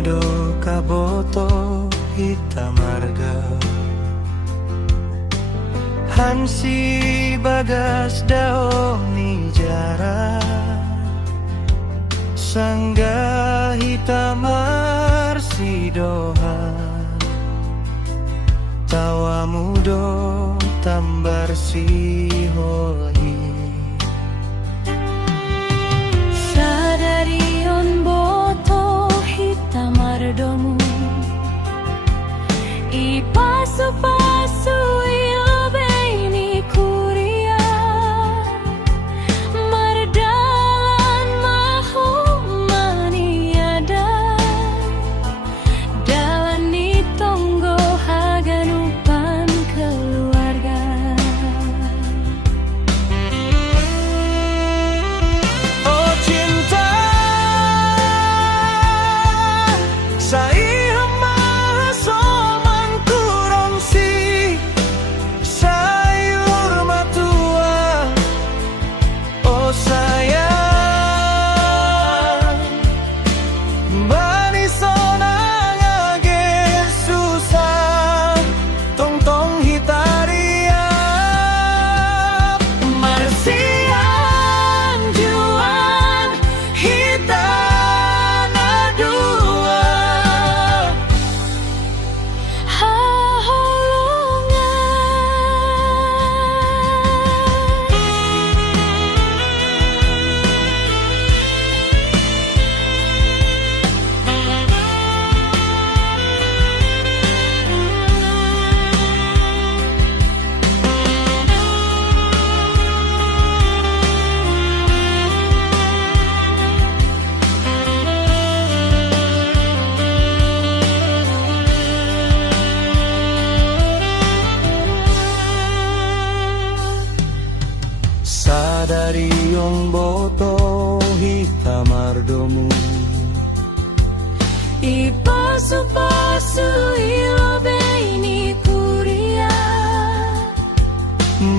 mado kaboto hitam marga hansi bagas dao ni jara sangga hitam marsi doha tawa mudo tambar si hoi sadarion boto hitam mardomu I pasu-pasu ilobeni kuria mardalan mahu maniada dalan ni tonggo haganupan keluarga oh cinta saya sadari yung boto hitam mardomu I pasu-pasu ilobeni kuria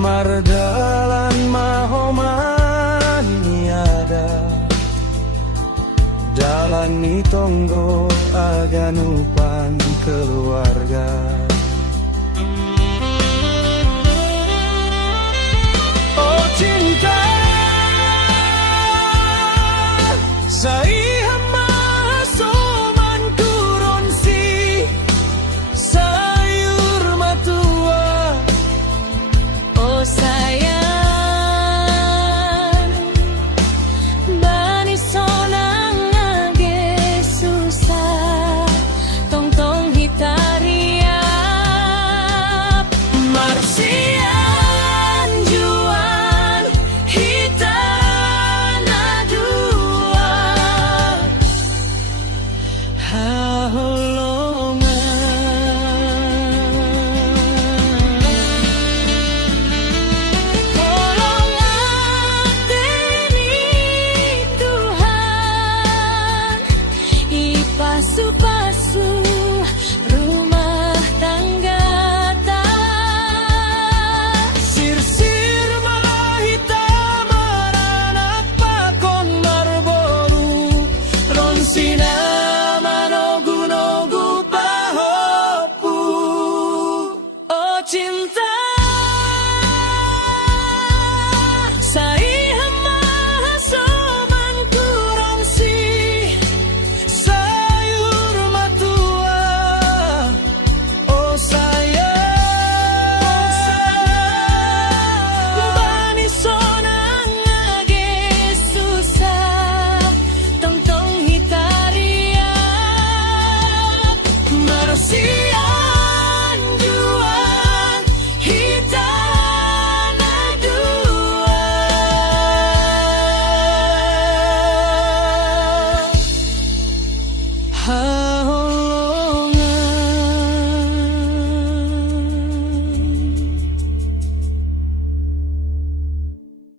mardalan mahoman niada dalan ni tonggo aganupan keluarga cinta saya masoman turun si sayur matua oh sayang bani sonang age susah tong-tong hitariap marsia pasu-pasu